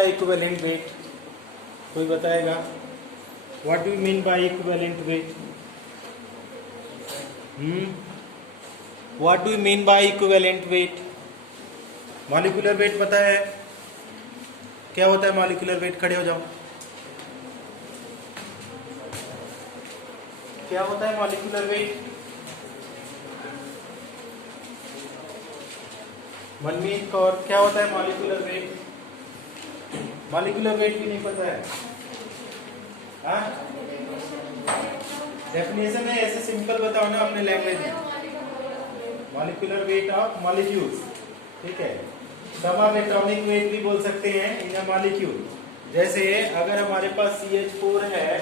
Equivalent weight कोई बताएगा? What do you mean by equivalent weight? What do you mean by equivalent weight? Molecular weight पता है क्या होता है? मॉलिक्यूलर वेट, खड़े हो जाओ। क्या होता है मॉलिक्यूलर वेट? मनमीत कौर, क्या होता है मॉलिक्यूलर वेट? मॉलिक्यूलर वेट भी नहीं पता है? डेफिनेशन है, ऐसे सिंपल बताओ ना अपने लैंग्वेज में। मॉलिक्यूलर वेट ऑफ मॉलिक्यूल्स, ठीक है। सम ऑफ एटॉमिक वेट भी बोल सकते हैं इन अ मॉलिक्यूल। जैसे अगर हमारे पास CH4 है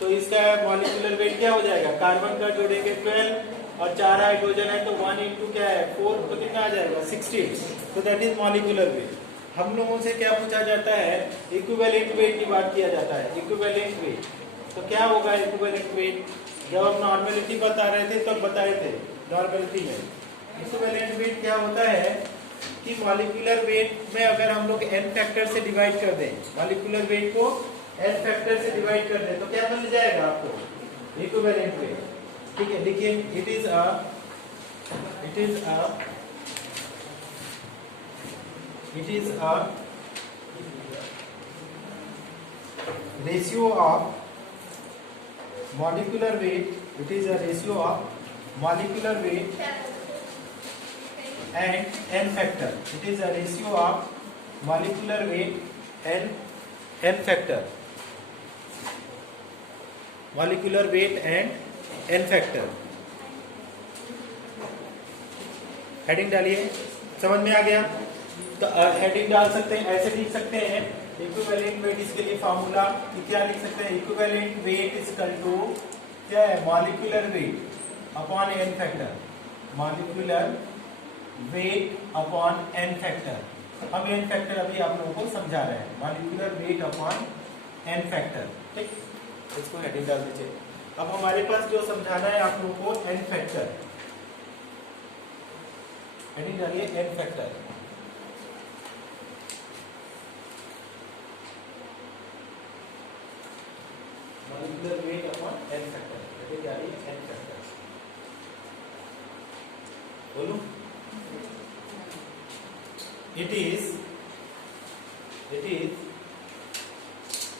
तो इसका मॉलिक्यूलर वेट क्या हो जाएगा? कार्बन का जोड़ेंगे 12 और 4 हाइड्रोजन है तो 1 इंटू क्या है 4, तो कितना आ जाएगा 16। तो दैट इज मॉलिक्यूलर वेट। हम लोगों से क्या पूछा जाता है? इक्विवेलेंट वेट की बात किया जाता है। इक्विवेलेंट वेट तो क्या होगा? इक्विवेलेंट वेट जब हम नॉर्मेलिटी बता रहे थे तब बताए थे नॉर्मेलिटी में। इक्विवेलेंट वेट क्या होता है कि मॉलिक्यूलर वेट में अगर हम लोग n फैक्टर से डिवाइड कर दें, मॉलिक्यूलर वेट को n फैक्टर से डिवाइड कर दें तो क्या मिल जाएगा आपको? इक्विवेलेंट वेट, ठीक है। देखिए it is a ratio of molecular weight, it is a ratio of molecular weight and n factor, it is a ratio of molecular weight and n factor, molecular weight and n factor। Heading डालिए, समझ में आ गया? तो heading डाल सकते हैं, ऐसे लिख सकते हैं इक्विवेलेंट वेट। इसके लिए फार्मूला क्या लिख सकते हैं? Equivalent weight is equal to क्या है? Molecular weight upon n factor, molecular weight upon n factor. हम n फैक्टर अभी आप लोगों को समझा रहे हैं, molecular weight upon n factor, ठीक। इसको हेडिंग डाल दीजिए। अब हमारे पास जो समझाना है आप लोगों को n फैक्टर, हेडिंग डालिए n factor. Molecular weight upon n factor, heading डालिए n फैक्टर। बोलो। It is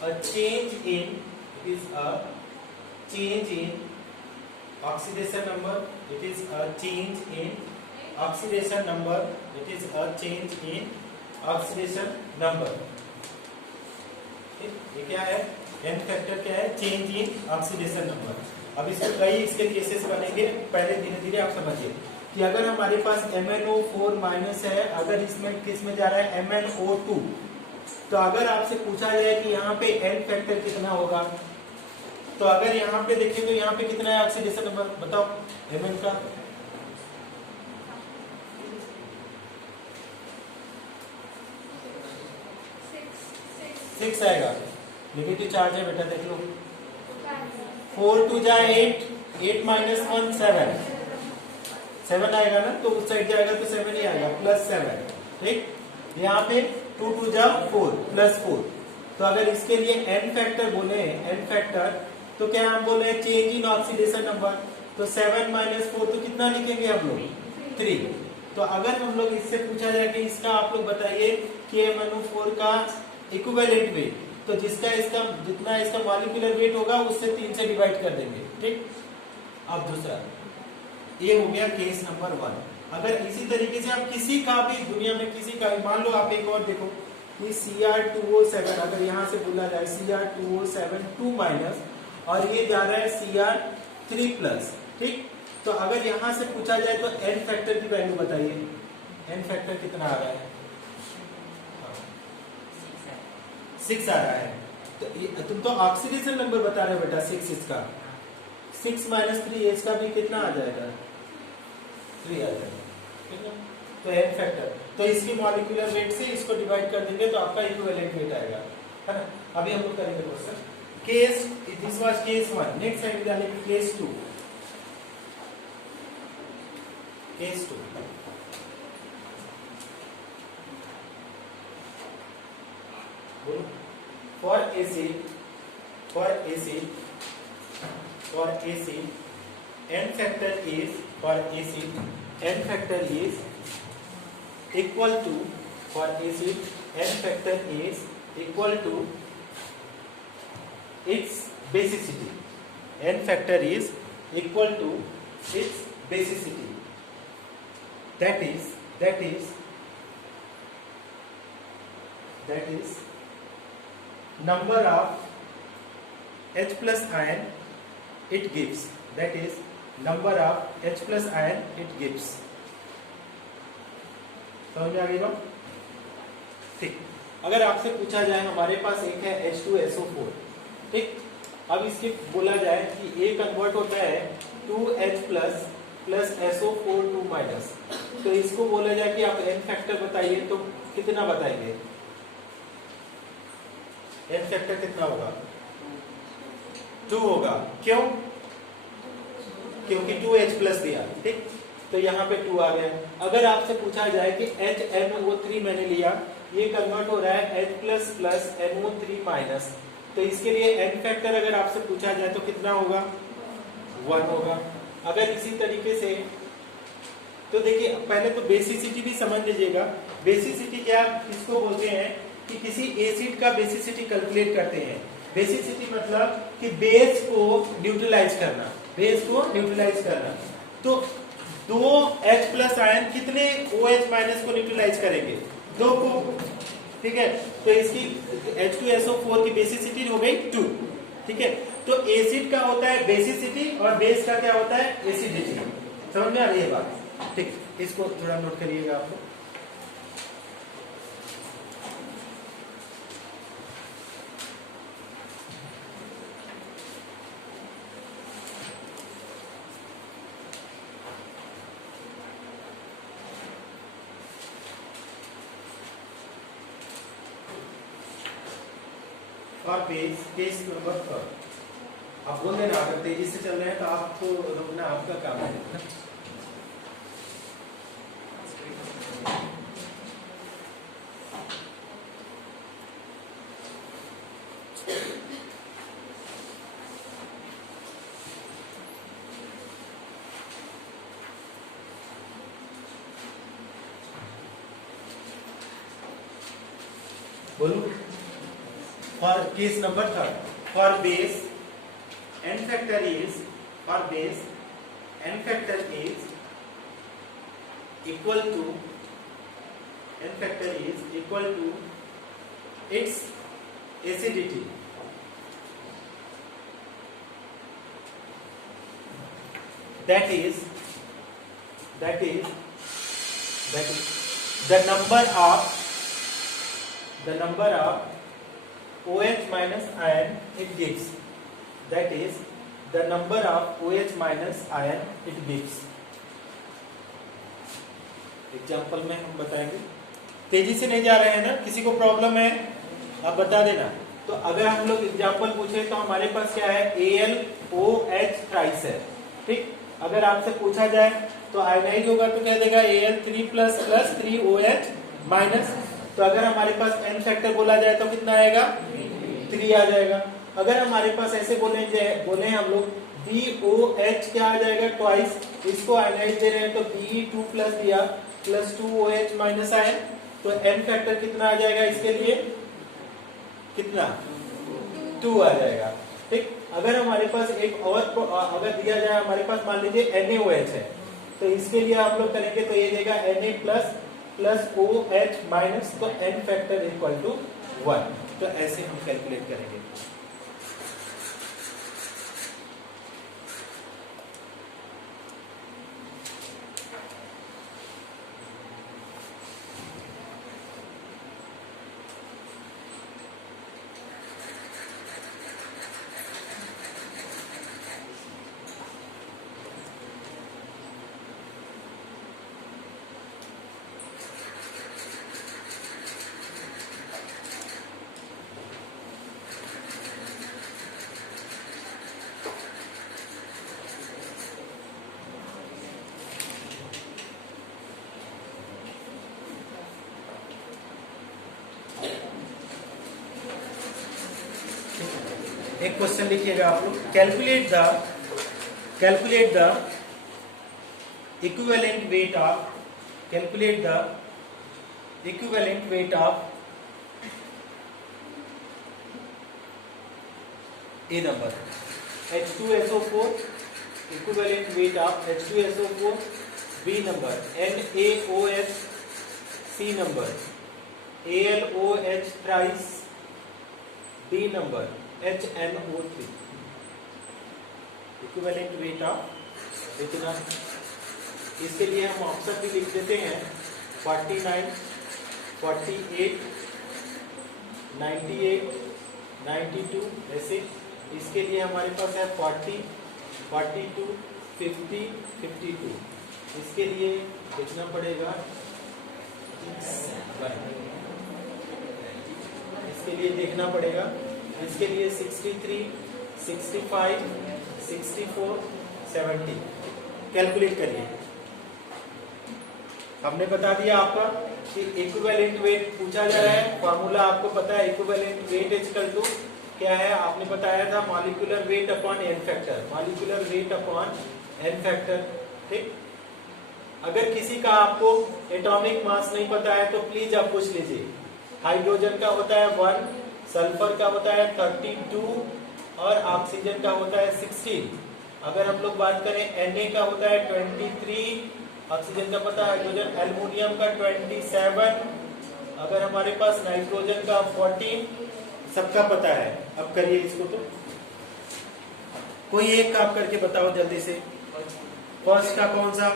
a change in oxidation number, it is a change in oxidation number, it is a change in oxidation number, ये क्या है? n factor क्या है? Change in oxidation number. अब इसमें कई इसके केसेस बनेंगे, पहले धीरे धीरे आप समझिए कि अगर हमारे पास MnO4 माइनस है, अगर इसमें किस में जा रहा है? MnO2, तो अगर आपसे पूछा जाए कि यहाँ पे n फैक्टर कितना होगा, तो अगर यहाँ पे देखें तो यहाँ पे कितना है ऑक्सीडेशन नंबर? बताओ Mn का। सिक्स आएगा, नेगेटिव चार्ज है बेटा, देख लो। 4 2 जा 8, 8 माइनस 1 7, 7 आएगा ना, तो उस साइड जाएगा तो 7 ही आएगा, प्लस 7, ठीक। यहाँ पे 2 2 जा 4 प्लस 4। तो अगर इसके लिए n फैक्टर बोले, n फैक्टर, तो क्या हम बोले? Change in oxidation number. तो 7 माइनस 4 तो कितना लिखेंगे आप लोग? 3। तो अगर हम लोग इससे पूछा जाए कि इसका आप लोग बताइए कि MnO4 का इक्विवेलेंट वेट, तो जिसका इसका जितना इसका मॉलिक्यूलर वेट होगा उससे 3 से डिवाइड कर देंगे, ठीक। अब दूसरा, ये हो गया केस नंबर 1। अगर इसी तरीके से आप किसी का भी दुनिया में किसी का, मान लो आप एक और देखो कि Cr2O7, अगर यहाँ से बोला जाए Cr2O7 2 माइनस और ये जा रहा है Cr3 प्लस, ठीक। तो अगर यहाँ से पूछा जाए तो n फैक्टर की वैल्यू बताइए, n फैक्टर कितना आ रहा है? 6 आ रहा है। तो तुम तो ऑक्सीडेशन नंबर बता रहे हो बेटा, 6 इसका, 6 माइनस 3 इसका भी कितना आ जाएगा? 3 आ जाएगा, ठीक है। तो n फैक्टर, तो इसकी मॉलिक्यूलर वेट से इसको डिवाइड कर देंगे तो आपका इक्विवेलेंट वेट आएगा, है ना। अभी हम लोग करेंगे question case, this was case 1। Next side जाने की केस 2, केस 2। बोलो for AC n factor is equal to for AC n factor is equal to its basicity. N factor is equal to its basicity. That is number of H plus ion it gives. That is number of H plus ion it gives. समझ में आ गई बात? ठीक, अगर आपसे पूछा जाए हमारे पास एक है H2SO4, ठीक, अब इसके बोला जाए कि A कन्वर्ट होता है 2H प्लस SO4 2 माइनस, तो इसको बोला जाए कि आप n फैक्टर बताइए, तो कितना बताएंगे? n फैक्टर कितना होगा? 2 होगा। क्यों? क्योंकि 2H प्लस दिया, ठीक, तो यहाँ पे 2 आ गया। अगर आपसे पूछा जाए कि HNO3 मैंने लिया, ये कन्वर्ट हो रहा है H प्लस NO3 माइनस, तो इसके लिए n फैक्टर अगर आपसे पूछा जाए तो कितना होगा? 1 होगा। अगर इसी तरीके से, तो देखिए पहले तो बेसिसिटी भी समझ लीजिएगा। बेसिसिटी क्या, इसको बोलते हैं कि किसी एसिड का बेसिसिटी कैलकुलेट करते हैं। बेसिसिटी मतलब कि बेस को न्यूट्रलाइज करना, तो 2H प्लस आयन कितने OH माइनस को न्यूट्रलाइज करेंगे? 2 को, ठीक है, तो इसकी H2SO4 की बेसिसिटी हो गई 2, ठीक है। तो एसिड का होता है बेसिसिटी और बेस का क्या होता है? एसिडिटी। समझ में आ रही है बात? ठीक, इसको थोड़ा नोट करिएगा आपको। और बेस केस नंबर 3, आप बोल देना अगर तेजी से चल रहे हैं तो आपको रोकना आपका काम है। बोलो for case number 3, for base n factor is equal to its acidity. That is the number of OH minus ion it gives. That is the number of OH minus ion it gives. Example में हम बताएंगे। तेजी से नहीं जा रहे हैं ना, किसी को प्रॉब्लम है आप बता देना। तो अगर हम लोग एग्जाम्पल पूछे तो हमारे पास क्या है? AlOH ट्राइस है, ठीक। अगर आपसे पूछा जाए तो आयनाइड होगा तो क्या देगा? Al3 प्लस 3OH माइनस, तो अगर हमारे पास n फैक्टर बोला जाए तो कितना आएगा? 3 आ जाएगा। अगर हमारे पास ऐसे बोले हम लोग BOH क्या आ जाएगा? ट्वाइस, इसको आयनाइड दे रहे हैं तो Be2 प्लस दिया प्लस 2OH माइनस आयन, तो n फैक्टर कितना आ जाएगा? इसके लिए कितना? 2 आ जाएगा, ठीक। अगर हमारे पास एक और अगर दिया जाए, हमारे पास मान लीजिए NaOH है, तो इसके लिए आप लोग करेंगे तो ये देगा Na प्लस OH माइनस, तो n फैक्टर इक्वल टू 1। तो ऐसे हम कैलकुलेट करेंगे। एक क्वेश्चन लिखिएगा आप लोग, calculate the equivalent weight of A number H2SO4, equivalent weight of H2SO4, B number NaOH, C number AlOH thrice, D number HNO3. Equivalent weight of इतना, इसके लिए हम ऑप्शन भी लिख देते हैं 49, 48, 98, 92 ऐसे। इसके लिए हमारे पास है 40, 42, 50, 52। इसके लिए देखना पड़ेगा, इसके लिए देखना पड़ेगा, इसके लिए 63, 65, 64, 70 कैलकुलेट करिए। हमने बता दिया आपका कि इक्विवेलेंट वेट पूछा जा रहा है, फॉर्मूला आपको पता है, equivalent weight is equal to क्या है, आपने बताया था molecular weight upon N factor, molecular weight upon N factor. ठीक, अगर किसी का आपको एटॉमिक मास नहीं पता है तो प्लीज आप पूछ लीजिए। हाइड्रोजन का होता है 1, सल्फर का होता है 32 और ऑक्सीजन का होता है 16। अगर हम लोग बात करें Na का होता है 23, ऑक्सीजन का पता है हाइड्रोजन, एल्युमिनियम का 27, अगर हमारे पास नाइट्रोजन का 14, सबका पता है। अब करिए इसको, तो कोई एक काम करके बताओ जल्दी से। फर्स्ट का कौन सा?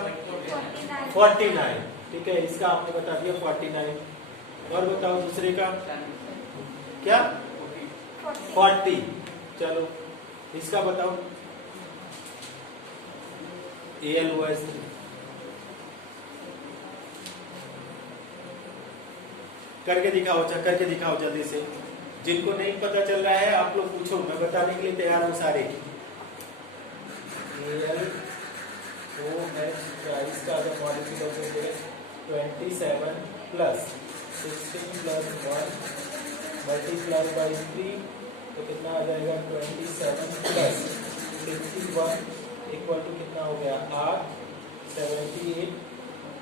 49। ठीक है, इसका आपने बता दिया 49। और बताओ दूसरे का क्या? 40। चलो इसका बताओ। AlOH करके दिखाओ, अच्छा करके दिखाओ जल्दी से। जिनको नहीं पता चल रहा है आप लोग पूछो, मैं बताने के लिए तैयार हूँ सारे। AlOH इसका अगर मॉलिक्यूलर वेट है 27 प्लस 16 प्लस 1 मल्टीप्लाई बाई 3 तो कितना आ जाएगा? 27 प्लस 61 इक्वल टू कितना हो गया? 8, 78।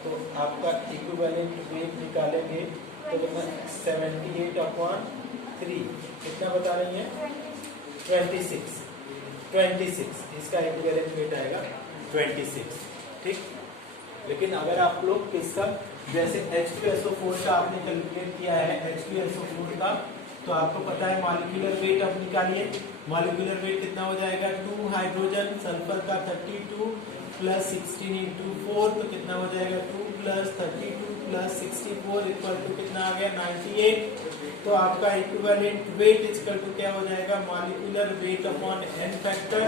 तो आपका इक्विवेलेंट वेट निकालेंगे तो कितना? 78/3 कितना बता रही है? 26। इसका इक्विवेलेंट वेट आएगा 26। ठीक, लेकिन अगर आप लोग किसका, जैसे H2SO4 का आपने कैलकुलेट किया है, H2SO4 का, तो आपको पता है मॉलिक्यूलर वेट अब निकालिए। मॉलिक्यूलर वेट कितना हो जाएगा? 2 हाइड्रोजन, सल्फर का 32 प्लस 16 इंटू 4 तो कितना हो जाएगा? 2 प्लस 32 प्लस 64 इक्वल टू कितना आ गया? 98। तो आपका इक्विवेलेंट वेट इक्वल टू क्या हो जाएगा? Molecular weight upon N factor.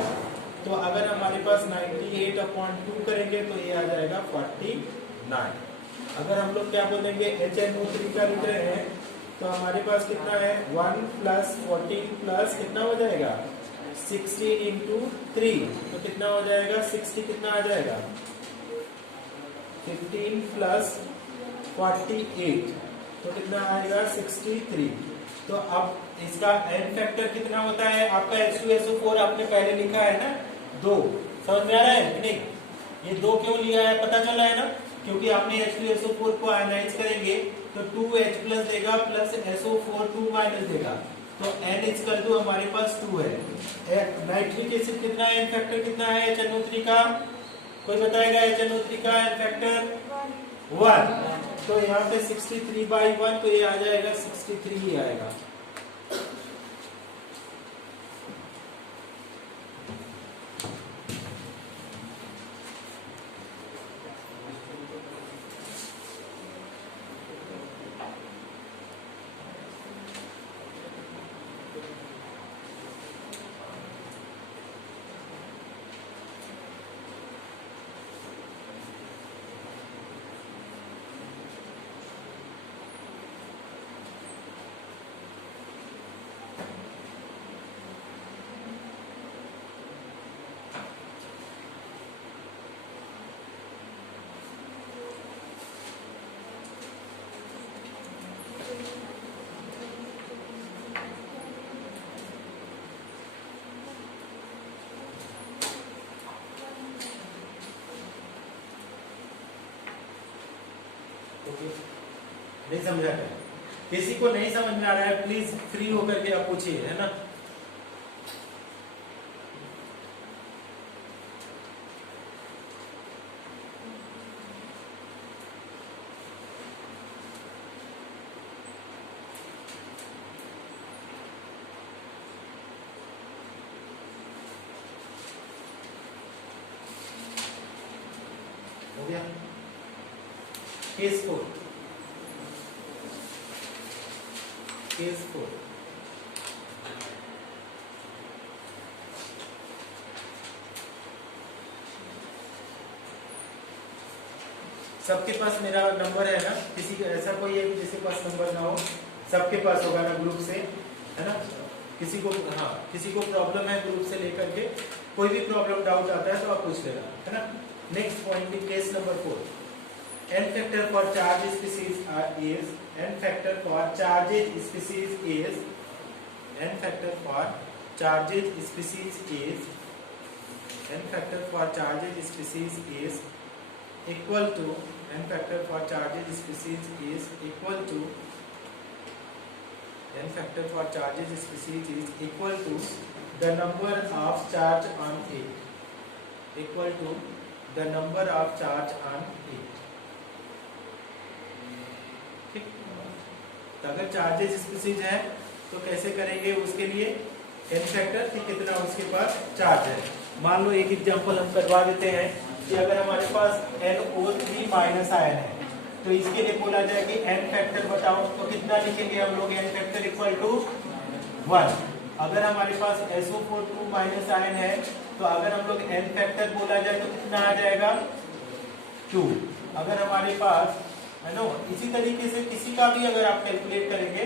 तो अगर हमारे पास 98/2 करेंगे तो ये आ जाएगा 49। अगर हम लोग क्या बोलेंगे HNO3 का लिख रहे हैं तो हमारे पास कितना है? 1 प्लस 14 प्लस कितना हो जाएगा? 16 इंटू 3 तो कितना हो जाएगा? 60 कितना आ जाएगा? 15 प्लस 48 तो कितना आएगा? 63। तो अब इसका एन फैक्टर कितना होता है? आपका H2SO4 आपने पहले लिखा है ना 2। समझ में आ रहा है कि नहीं? ये 2 क्यों लिया है पता चला है ना? क्योंकि आपने H2SO4 को आयनाइज करेंगे तो 2H प्लस देगा प्लस SO4 2 माइनस देगा, तो N इक्वल टू हमारे पास 2 है। नाइट्रिक एसिड कितना है? एन फैक्टर कितना है HNO3 का? कोई बताएगा HNO3 का एन फैक्टर? 1। तो यहाँ पे 63/1 तो ये आ जाएगा 63 ही आएगा। नहीं समझा क्या? किसी को नहीं समझ में आ रहा है प्लीज फ्री होकर के आप पूछिए, है ना। हो गया केस 4। केस 4 सबके पास मेरा नंबर है ना, किसी का ऐसा कोई है जिसके पास नंबर ना हो? सबके पास होगा ना ग्रुप से, है ना। किसी को, हाँ किसी को प्रॉब्लम है ग्रुप से लेकर के, कोई भी प्रॉब्लम डाउट आता है तो आप पूछ लेना, है ना। Next point in case number 4, n factor for charge species is n factor for charges species is n factor for charges species is n factor for charges species is equal to n factor for charges species is equal to n factor for charges species is equal to the number of charge on it, equal to the number of charge on it। ठीक, तो अगर charges species है तो कैसे करेंगे उसके लिए n factor कि कितना उसके पास चार्ज है। मान लो एक एग्जांपल हम करवा देते हैं कि अगर हमारे पास NO3 माइनस आयन है तो इसके लिए बोला जाए कि n फैक्टर बताओ, तो कितना लिखेंगे हम लोग? n factor equal to 1। अगर हमारे पास SO4 माइनस आयन है तो अगर हम लोग n फैक्टर बोला जाए तो कितना आ जाएगा? 2। अगर हमारे पास, है ना, इसी तरीके से किसी का भी अगर आप कैलकुलेट करेंगे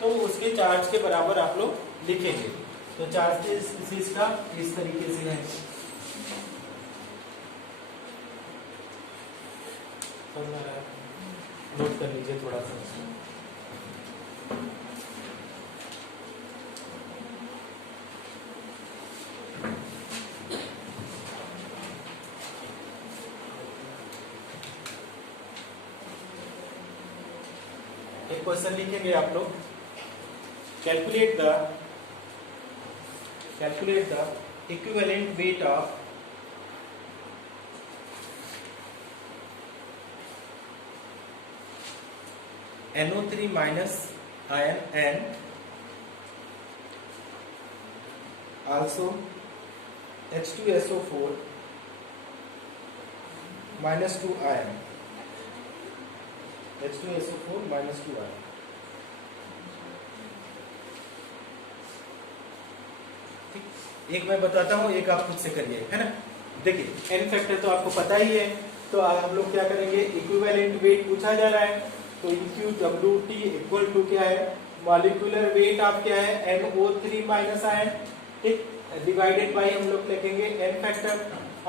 तो उसके चार्ज के बराबर आप लोग लिखेंगे। तो चार्ज के स्पीसीज का इस तरीके से है। नोट कर लीजिए थोड़ा सा। एक क्वेश्चन लिखेंगे आप लोग, calculate the equivalent weight of NO3 minus ion and also H2SO4 minus 2 ion, H2SO4 minus 2 ion। एक मैं बताता हूँ, एक आप खुद से करिए, है ना। देखिए n फैक्टर तो आपको पता ही है, तो हम लोग क्या करेंगे, इक्विवेलेंट वेट पूछा जा रहा है तो EQWT इक्वल टू क्या है, मॉलिक्यूलर वेट आप क्या है NO3 माइनस आयन, ठीक, डिवाइडेड बाय हम लोग लिखेंगे n फैक्टर।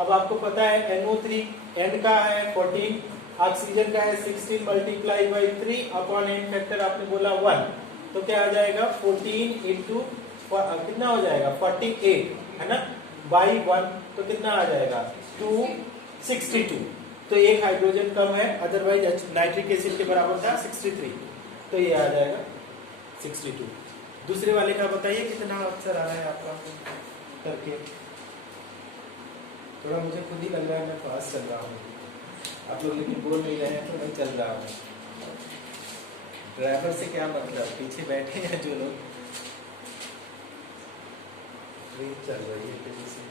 अब आपको पता है NO3 n का है 14, ऑक्सीजन का है 16 multiply by 3 upon n factor आपने बोला 1, तो क्या आ जाएगा 14 इंटू कितना हो जाएगा 48, है ना, बाई 1 तो कितना आ जाएगा 262। तो एक हाइड्रोजन कम है, अदरवाइज नाइट्रिक एसिड के बराबर था 63, तो ये आ जाएगा 62। दूसरे वाले का बताइए कितना अक्सर आ रहा है आपका करके। थोड़ा मुझे खुद ही लग रहा है मैं फास्ट चल रहा हूँ, आप लोग लेकिन बोल नहीं रहे हैं तो मैं चल रहा हूँ। ड्राइवर से क्या मतलब, पीछे बैठे हैं जो लोग, ट्रेन चल रही है तेजी से।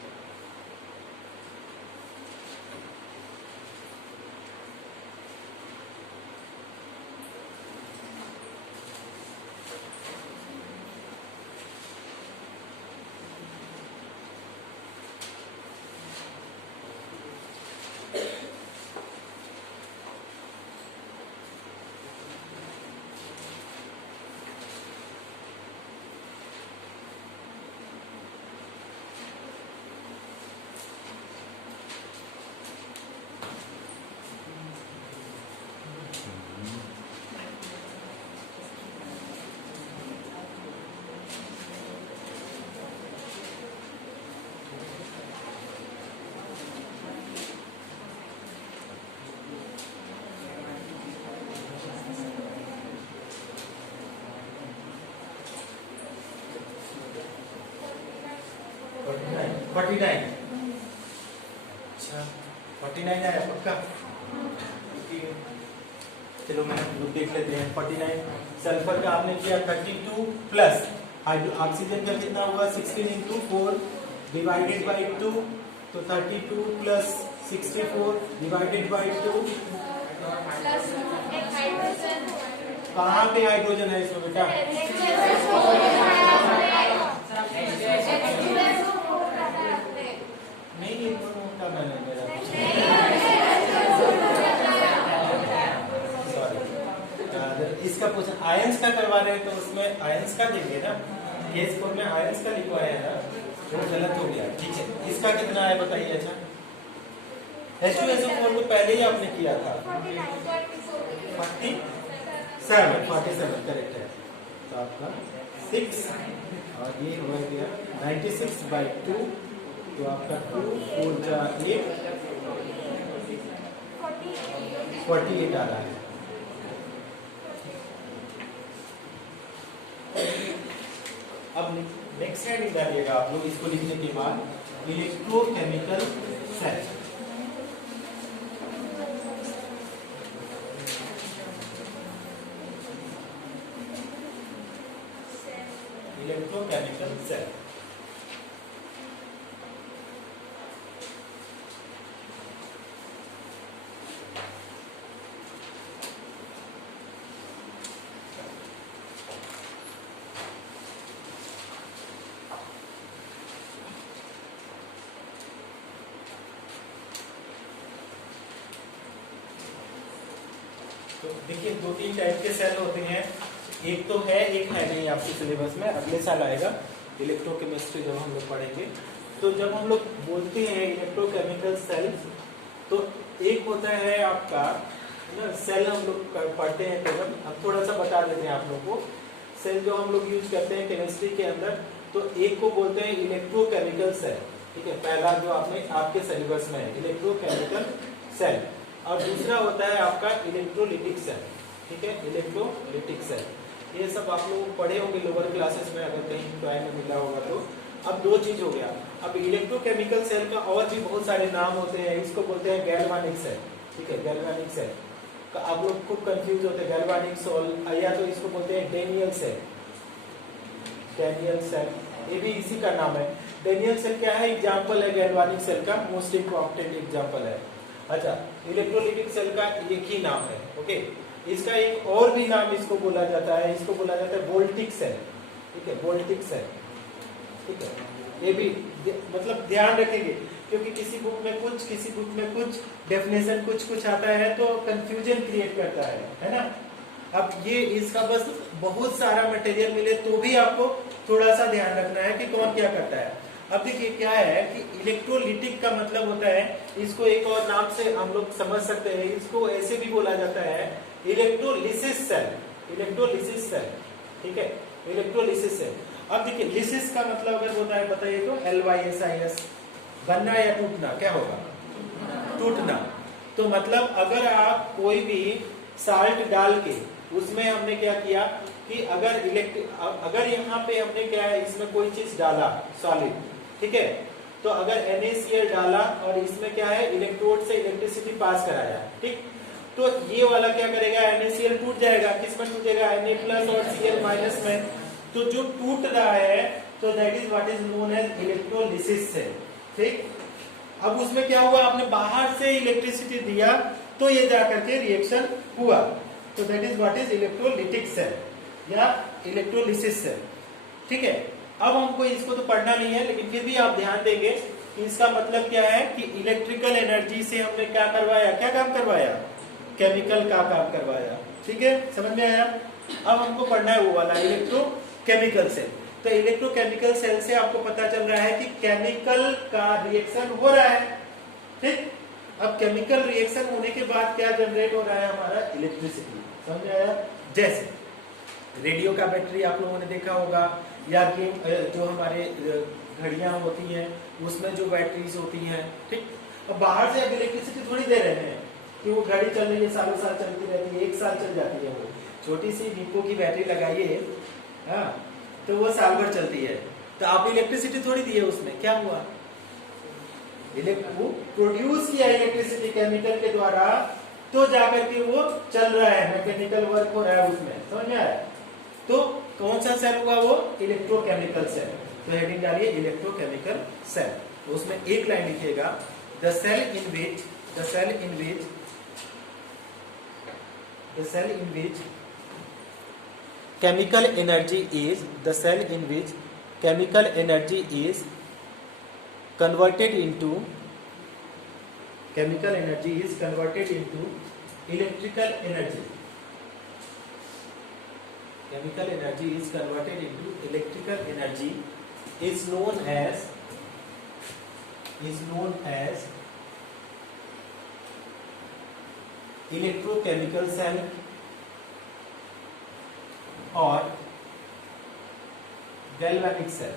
49। अच्छा 49 आया पक्का। चलो मैं लोग देख लेते हैं। 49 सल्फर का आपने किया 32 प्लस ऑक्सीजन का कितना हुआ 16 इंटू 4 डिवाइडेड बाई 2, तो 32 प्लस 64 डिवाइडेड बाई 2। कहाँ पे हाइड्रोजन है इसमें बेटा? नहीं ये तो मोटा मैंने मेरा सॉरी। इसका क्वेश्चन आयंस का करवा रहे हैं तो उसमें आयंस का देंगे ना, केस 4 में आयंस का लिखवाया है ना, वो गलत हो गया। ठीक है इसका कितना है बताइए। अच्छा H2SO4 को पहले ही आपने किया था 47 करेक्ट है। तो आपका 6 और ये हो गया 96/2, तो आपका 2 4 जा 8 48 आ रहा है। अब नेक्स्ट हेडिंग डालिएगा आप लोग इसको लिखने के बाद इलेक्ट्रोकेमिकल सेल। इलेक्ट्रोकेमिकल सेल तो देखिए 2-3 टाइप के सेल होते हैं। एक तो है, एक है नहीं आपके सिलेबस में, अगले साल आएगा इलेक्ट्रोकेमिस्ट्री जब हम लोग पढ़ेंगे। तो जब हम लोग बोलते हैं इलेक्ट्रोकेमिकल सेल, तो एक होता है आपका ना सेल हम लोग पढ़ते हैं केवल, हम थोड़ा सा बता देते हैं आप लोग को। सेल जो हम लोग यूज करते हैं केमिस्ट्री के अंदर, तो एक को बोलते हैं इलेक्ट्रोकेमिकल सेल। ठीक है, पहला जो आपने आपके सिलेबस में है इलेक्ट्रोकेमिकल सेल, और दूसरा होता है आपका इलेक्ट्रोलिटिक सेल। ठीक है, इलेक्ट्रोलिटिक सेल ये सब आप लोग पढ़े होंगे लोअर क्लासेस में, अगर कहीं टॉय में मिला होगा तो। अब दो चीज हो गया, अब इलेक्ट्रोकेमिकल सेल का और भी बहुत सारे नाम होते हैं। इसको बोलते हैं गैल्वानिक सेल। ठीक है, गैल्वानिक सेल का आप लोग खूब कंफ्यूज होते हैं, गैल्वानिक सेल, या तो इसको बोलते हैं डेनियल सेल। डेनियल सेल ये भी इसी का नाम है। डेनियल सेल क्या है? एग्जाम्पल है गैल्वानिक सेल का, मोस्ट इंपॉर्टेंट एग्जाम्पल है। अच्छा, इलेक्ट्रोलिटिक सेल का एक ही नाम है। ओके, इसका एक और भी नाम इसको बोला जाता है, इसको बोला जाता है वोल्टिक सेल। ठीक है, वोल्टिक सेल। ठीक है, ये भी मतलब ध्यान रखेंगे, क्योंकि किसी बुक में कुछ, किसी बुक में कुछ डेफिनेशन कुछ आता है तो कंफ्यूजन क्रिएट करता है ना। अब ये इसका बस बहुत सारा मटेरियल मिले तो भी आपको थोड़ा सा ध्यान रखना है कि कौन क्या करता है। अब देखिए क्या है कि इलेक्ट्रोलिटिक का मतलब होता है, इसको एक और नाम से हम लोग समझ सकते हैं, इसको ऐसे भी बोला जाता है इलेक्ट्रोलिसिस सेल। इलेक्ट्रोलिसिस सेल, ठीक है, इलेक्ट्रोलिसिस सेल। अब देखिए लिसिस का मतलब अगर होता है बताइए तो LYSIS, बनना या टूटना, क्या होगा? टूटना। तो मतलब अगर आप कोई भी साल्ट डाल के उसमें हमने क्या किया कि अगर यहाँ पे हमने क्या है इसमें कोई चीज डाला सॉलिड, ठीक है, तो अगर NaCl डाला और इसमें क्या है इलेक्ट्रोड से इलेक्ट्रिसिटी पास कराया, ठीक, तो ये वाला क्या करेगा, NaCl टूट जाएगा। किसमें टूटेगा? Na+ और Cl- में। तो जो टूट रहा है तो that is what is known as electrolysis cell. ठीक, अब उसमें क्या हुआ, आपने बाहर से इलेक्ट्रिसिटी दिया तो ये जाकर के रिएक्शन हुआ, तो that is what is electrolytic cell या इलेक्ट्रोलिसिस सेल। ठीक है, अब हमको इसको तो पढ़ना नहीं है, लेकिन फिर भी आप ध्यान देंगे कि इसका मतलब क्या है कि इलेक्ट्रिकल एनर्जी से हमने क्या करवाया, क्या काम करवाया? केमिकल का काम करवाया। ठीक है, समझ में आया? अब हमको पढ़ना है वो वाला इलेक्ट्रोकेमिकल सेल। तो इलेक्ट्रोकेमिकल सेल से आपको पता चल रहा है कि केमिकल का रिएक्शन हो रहा है। ठीक, अब केमिकल रिएक्शन होने के बाद क्या जनरेट हो रहा है? हमारा इलेक्ट्रिसिटी। समझ में आया? जैसे रेडियो का बैटरी आप लोगों ने देखा होगा, या गेम जो हमारे घड़ियां होती हैं उसमें जो बैटरीज होती हैं, ठीक, अब बाहर से इलेक्ट्रिसिटी थोड़ी दे रहे हैं कि वो घड़ी चल रही है, सालों साल चलती रहती है, 1 साल चल जाती है। वो छोटी सी निप्पो की बैटरी लगाइए, हाँ, तो वो साल भर चलती है। तो आप इलेक्ट्रिसिटी थोड़ी दी है उसमें, क्या हुआ, वो प्रोड्यूस किया इलेक्ट्रिसिटी केमिकल के द्वारा, तो जाकर के वो चल रहा है, मैकेनिकल वर्क हो रहा है उसमें, समझ में आया। तो कौन सा सेल हुआ वो, इलेक्ट्रोकेमिकल सेल। तो हेडिंग डालिए इलेक्ट्रोकेमिकल सेल। तो उसमें एक लाइन लिखिएगा, the cell in which chemical energy is converted into electrical energy. Chemical energy is converted into electrical energy is known as electrochemical cell or galvanic cell.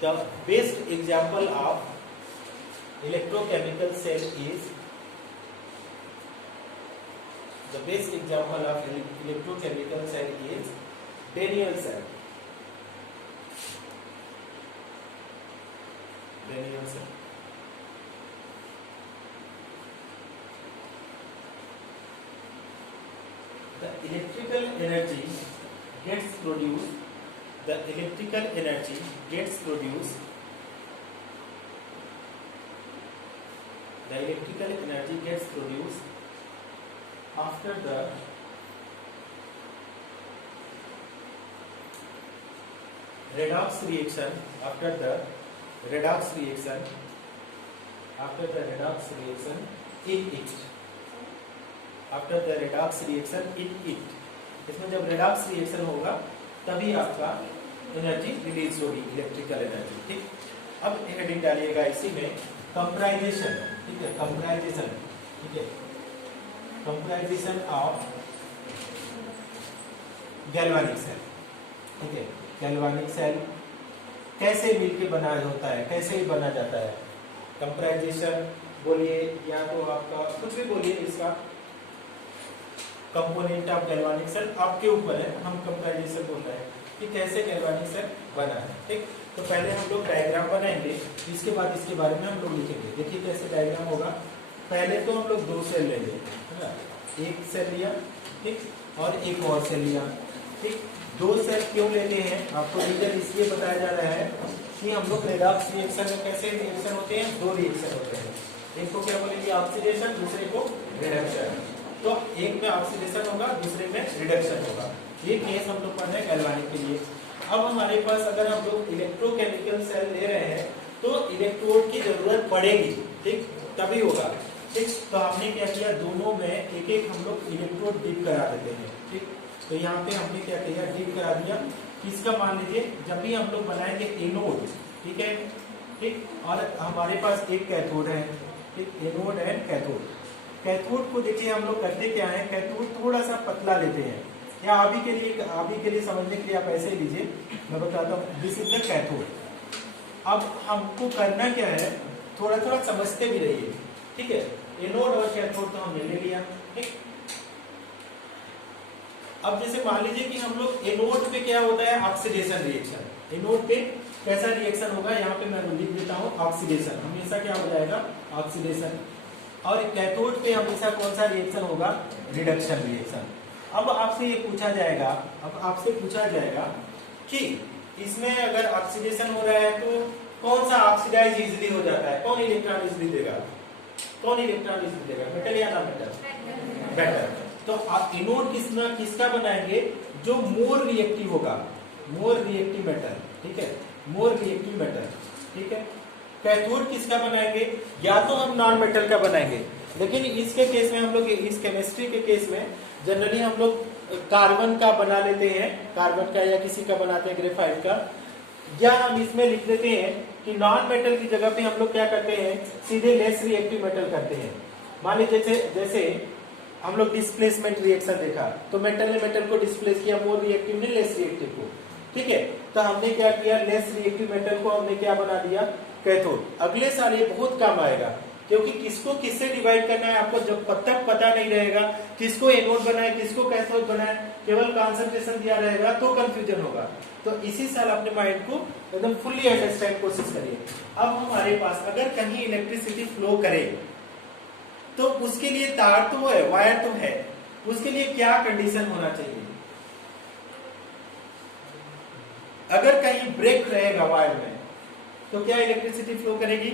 The best example of electrochemical cell is Daniell cell. The electrical energy gets produced after the redox reaction in it. इसमें जब redox reaction होगा तभी आपका energy release होगी, electrical energy. ठीक, अब heading डालिएगा इसी में कंप्राइजेशन। ठीक है, कंप्राइजेशन ऑफ गैल्वानिक सेल। ठीक है, गैल्वानिक सेल कैसे मिलके बना होता है, कैसे बना जाता है, कंप्राइजेशन बोलिए या तो आपका कुछ भी बोलिए, इसका कंपोनेंट ऑफ गैल्वानिक सेल आपके ऊपर है। हम कंप्राइजेशन बोल रहे हैं कि कैसे गैल्वानिक सेल बना है। ठीक, तो पहले हम लोग डायग्राम बनाएंगे, इसके बाद इसके बारे में हम लोग लिखेंगे। देखिए कैसे डायग्राम होगा। पहले तो हम लोग 2 सेल लेंगे, है ना, एक सेल लिया, ठीक, और एक और सेल लिया। ठीक, 2 सेल क्यों लेते हैं, आपको रीजन इसलिए बताया जा रहा है कि हम लोग रेडॉक्स रिएक्शन में कैसे रिएक्शन होते हैं, 2 रिएक्शन होते हैं। एक को क्या बोलेंगे ऑक्सीडेशन, दूसरे को रिडक्शन। तो एक में ऑक्सीडेशन होगा, दूसरे में रिडक्शन होगा। ये केस हम लोग पढ़ रहे हैं गैल्वानिक के लिए। अब हमारे पास अगर हम लोग इलेक्ट्रोकेमिकल सेल ले रहे हैं तो इलेक्ट्रोड की जरूरत पड़ेगी, ठीक, तभी होगा। ठीक, तो हमने क्या किया, दोनों में एक एक हम लोग इलेक्ट्रोड डिप करा देते हैं। ठीक, तो यहाँ पे हमने क्या किया, डिप करा दिया। किसका, मान लीजिए जब भी हम लोग बनाएंगे एनोड, ठीक है, ठीक, और हमारे पास एक कैथोड है, ठीक, एनोड एंड कैथोड। कैथोड को देखिए हम लोग करते क्या है, कैथोड थोड़ा सा पतला लेते हैं, या अभी के लिए समझने के लिए आप ऐसे लीजिए, मैं बताता हूँ। This is the cathode. अब हमको करना क्या है, थोड़ा थोड़ा समझते भी रहिए। ठीक है, एनोड और कैथोड तो हमने ले लिया। ठीक, अब जैसे मान लीजिए कि हम लोग एनोड पे क्या होता है, ऑक्सीडेशन रिएक्शन। एनोड पे कैसा रिएक्शन होगा, यहाँ पे मैं लिख देता हूँ ऑक्सीडेशन, हमेशा क्या हो जाएगा, ऑक्सीडेशन। और कैथोड पे हमेशा कौन सा रिएक्शन होगा, रिडक्शन रिएक्शन। अब आपसे पूछा जाएगा कि इसमें अगर ऑक्सीडेशन हो रहा है तो कौन सा ऑक्सीडाइज इजीली हो जाता है, कौन इलेक्ट्रॉन इजीली देगा, मेटल या नॉन मेटल, मेटल। तो आप एनोड किसका बनाएंगे, जो मोर रिएक्टिव होगा, मोर रिएक्टिव मेटल। ठीक है, मोर रिएक्टिव मेटल। ठीक है, कैथोड किसका बनाएंगे, या तो हम नॉन मेटल का बनाएंगे, लेकिन इसके केस में हम लोग, इस केमिस्ट्री के केस में जनरली हम लोग कार्बन का बना लेते हैं, कार्बन का या किसी का बनाते हैं, ग्रेफाइट का। या हम इसमें लिख देते हैं कि नॉन मेटल की जगह पे हम लोग क्या करते हैं, सीधे लेस रिएक्टिव मेटल करते हैं। मान लीजिए जैसे हम लोग डिस्प्लेसमेंट रिएक्शन देखा, तो मेटल ने मेटल को डिस्प्लेस किया, मोर रिएक्टिव ने लेस रिएक्टिव को। ठीक है, तो हमने क्या किया, लेस रिएक्टिव मेटल को हमने क्या बना दिया, कैथोड। अगले साल ये बहुत काम आएगा क्योंकि किसको किससे डिवाइड करना है आपको जब तक पता नहीं रहेगा, किसको एनोड बनाए किसको कैथोड बनाए, केवल कंसंट्रेशन दिया रहेगा तो कंफ्यूजन होगा। तो इसी साल अपने माइंड को एकदम फुल्ली अंडरस्टैंड कोशिश करिए। अब हमारे पास अगर कहीं इलेक्ट्रिसिटी फ्लो करे तो उसके लिए तार तो है, वायर तो है, उसके लिए क्या कंडीशन होना चाहिए? अगर कहीं ब्रेक रहेगा वायर में तो क्या इलेक्ट्रिसिटी फ्लो करेगी?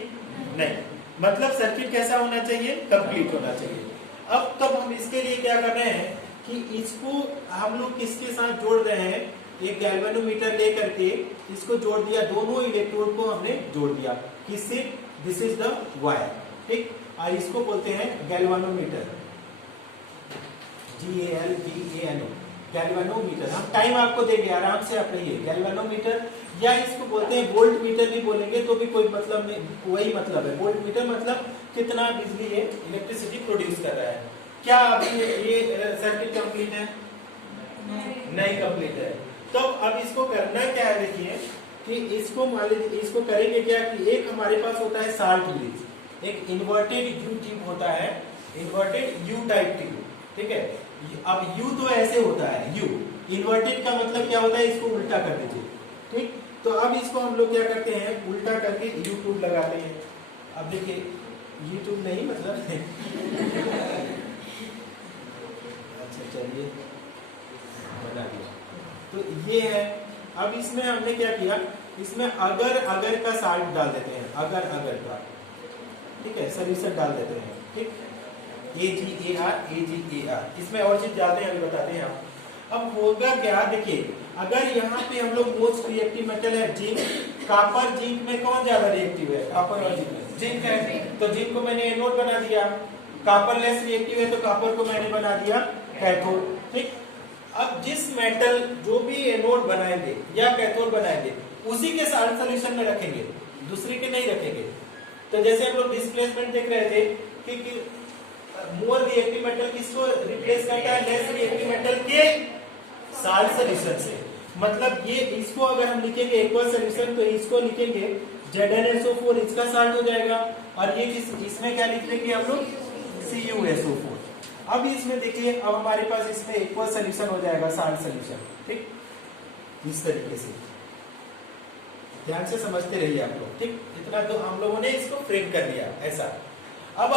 नहीं। मतलब सर्किट कैसा होना चाहिए? कंप्लीट होना चाहिए। अब तब हम इसके लिए क्या कर रहे हैं कि इसको हम लोग किसके साथ जोड़ रहे हैं, एक गैल्वेनोमीटर लेकर के इसको जोड़ दिया, दोनों इलेक्ट्रोड को हमने जोड़ दिया किससे? दिस इज द वायर, ठीक। और इसको बोलते हैं गैल्वेनोमीटर, GALVANO, गैल्वेनोमीटर। हम टाइम आपको देंगे, आराम से आप रहिए। गैल्वेनोमीटर या इसको बोलते हैं वोल्ट मीटर भी बोलेंगे तो भी कोई मतलब नहीं, वही मतलब है। वोल्ट मीटर मतलब कितना बिजली ये इलेक्ट्रिसिटी प्रोड्यूस कर रहा है। क्या अभी ये सर्किट कंप्लीट है? नहीं कंप्लीट है। तो अब इसको करना क्या है, देखिए कि इसको मान लीजिए, इसको करेंगे क्या कि एक हमारे पास होता है साल्ट ब्रिज, एक इन्वर्टेड यू ट्यूब होता है, इन्वर्टेड यू टाइप ट्यूब, ठीक है। अब यू तो ऐसे होता है, यू इन्वर्टेड का मतलब क्या होता है, इसको उल्टा कर दीजिए, ठीक। तो अब इसको हम लोग क्या करते हैं, उल्टा करके यूट्यूब लगाते हैं। अब देखिए यूट्यूब नहीं मतलब अच्छा चलिए बना दिया। तो ये है। अब इसमें हमने क्या किया, इसमें अगर अगर का साल्ट डाल देते हैं, अगर अगर का, ठीक है, सॉल्यूशन डाल देते हैं, ठीक। AgAr, इसमें और चीज डालते हैं, अभी बताते हैं आप। अब होगा क्या, देखिए अगर यहाँ पे हम लोग मोस्ट रिएक्टिव मेटल है जिंक, कॉपर जिंक में कौन ज्यादा रिएक्टिव है? कॉपर और जिंक में जिंक है, तो जिंक को मैंने एनोड बना दिया। कॉपर लेस रिएक्टिव है तो कॉपर को मैंने बना दिया कैथोड, ठीक। अब जिस मेटल जो भी एनोड बनाएंगे या कैथोड बनाएंगे उसी के साल्ट सॉल्यूशन में रखेंगे, दूसरे के नहीं रखेंगे। तो जैसे हम लोग डिस्प्लेसमेंट देख रहे थे कि मोर रिएक्टिव मेटल किसको रिप्लेस करता है? लेस रिएक्टिव मेटल के साल्ट सॉल्यूशन से। मतलब ये इसको अगर हम लिखेंगे एक्वस सॉल्यूशन तो इसको लिखेंगे ZnSO4, इसका साल्ट हो जाएगा। और ये इसमें क्या लिख देंगे हम लोग? CuSO4। अब इसमें देखिए, अब हमारे पास इसमें एक्वस सॉल्यूशन हो जाएगा, साल्ट सॉल्यूशन, ठीक। इस तरीके से ध्यान से समझते रहिए आप लोग, ठीक। इतना तो हम लोगों ने इसको फ्रेम कर दिया ऐसा। अब